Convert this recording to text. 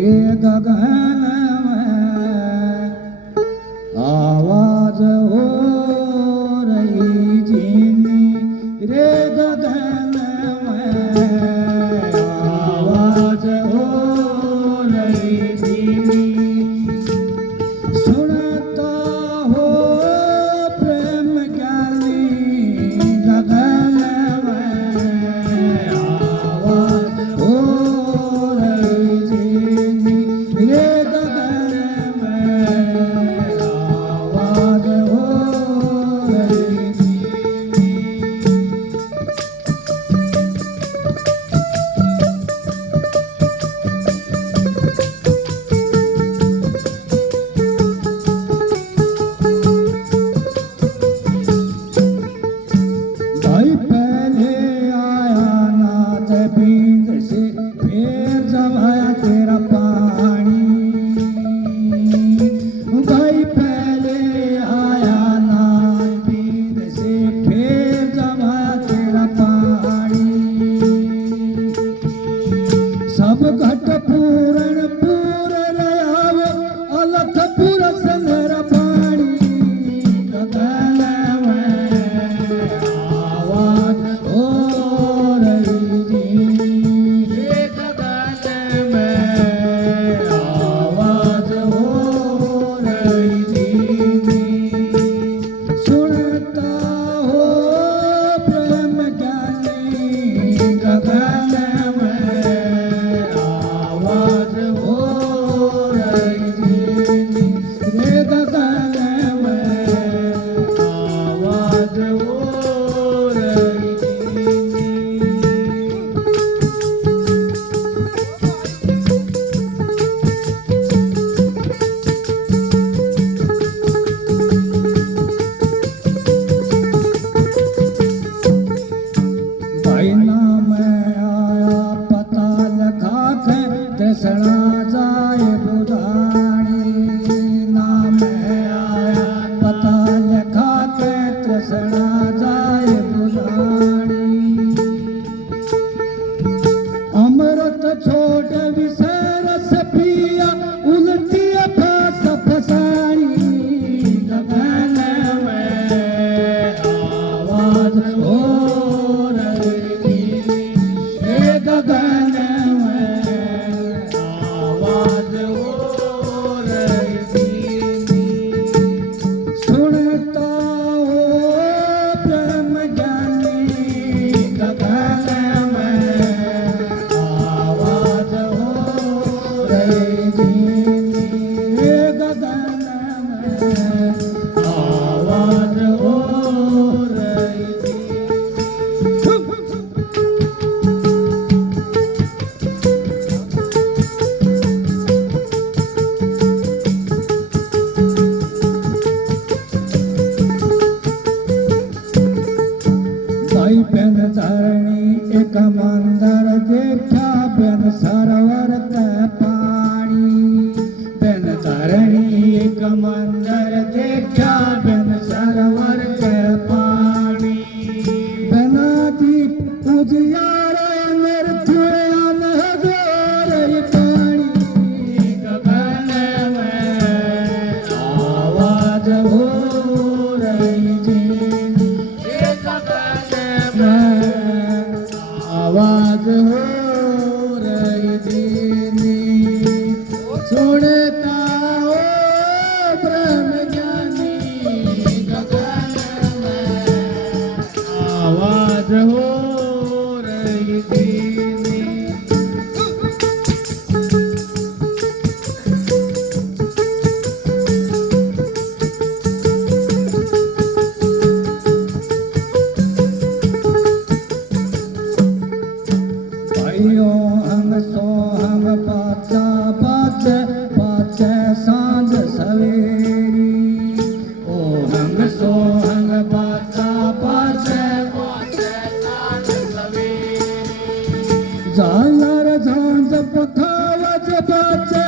रे गगन में आवाज हो रही जीनी रे गगन में आवाज हो रही जीनी सुनता हो प्रेम ज्ञानी गगन में आवाज हो रही जीनी रे गगन में आवाज हो रही जीनी भाई पहले आया नाथ बींद से फिर जमाया तेरा पानी भाई पहले आया नाथ बींद से फिर जमाया तेरा पानी सब घट पूरण पूर आवे अलख पूर संगर पानी गगन में आवाज हो रही जीनी रे गगन में आवाज हो रही जीनी सुनता हो प्रेम ज्ञानी गगन में आवाज हो रही जीनी रे गगन में आवाज हो रही जीनी भाई नाम आया पता लखा के तृष्णा जाए बुझानी नाम आया पता लखा के तृष्णा जाए बुझानी अमृत छोड़ विषय रस पिया उल्टी फास फसानी गगन में आवाज हो रही जीनी रे गगन में आवाज हो रही जीनी सुनता हो प्रेम ज्ञानी गगन में आवाज हो रही जीनी रे गगन में आवाज हो रही जीनी भाई बेन धरणी एक मंदिर देखा बेन सरोवर के पानी बेन धरणी एक मंदिर देखा बेन सरोवर के पानी बिना दीप उजियारे निर्धुआन हजारे पानी गगन में आवाज हो रही जीनी रे गगन में आवाज हो रही जीनी सुनता हो प्रेम ज्ञानी गगन में आवाज हो रही जीनी भाइयों हम सोहम बाचा बाचे बाचे सांझ सवेरी ओ हम सोहम बाचा बाचे बाचे सांझ सवेरी झालर झांझ पखावज बाचे